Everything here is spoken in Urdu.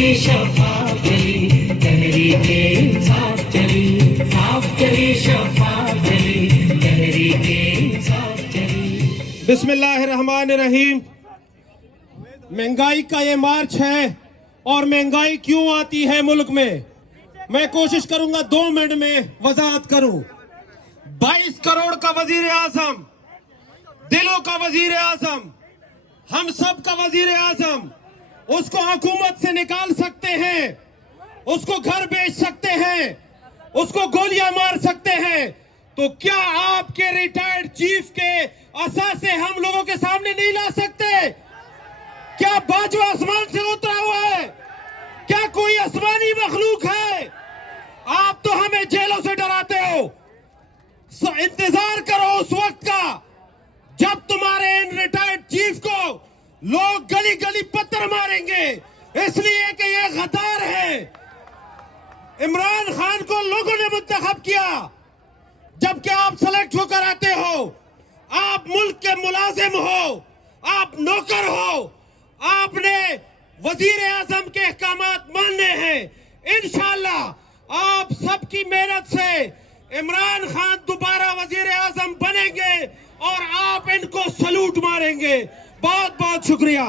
چلی شفاف چلی تحریک انصاف چلی صاف چلی شفاف چلی تحریک انصاف چلی. بسم اللہ الرحمن الرحیم. مہنگائی کا یہ مارچ ہے اور مہنگائی کیوں آتی ہے ملک میں کوشش کروں گا 2 منٹ میں وضاحت کروں. 22 کروڑ کا وزیر اعظم، دلوں کا وزیر اعظم، ہم سب کا وزیر اعظم، اس کو حکومت سے نکال سکتے ہیں، اس کو گھر بیچ سکتے ہیں، اس کو گولیاں مار سکتے ہیں، تو کیا آپ کے ریٹائرڈ چیف کے اثاثے ہم لوگوں کے سامنے نہیں لا سکتے؟ کیا باجو آسمان سے اترا ہوا ہے؟ کیا کوئی آسمانی مخلوق ہے؟ آپ تو ہمیں جیلوں سے ڈراتے ہو. انتظار کرو اس وقت کا جب تمہارے ان ریٹائرڈ چیف کو لوگ گلی گلی پتھر ماریں گے، اس لیے کہ یہ غدار ہے. عمران خان کو لوگوں نے منتخب کیا، جبکہ آپ سلیکٹ ہو کر آتے ہو. آپ ملک کے ملازم ہو، آپ نوکر ہو، آپ نے وزیر اعظم کے احکامات ماننے ہیں. انشاءاللہ آپ سب کی محنت سے عمران خان دوبارہ وزیر اعظم بنیں گے اور آپ ان کو سلوٹ ماریں گے. بہت بہت شکریہ.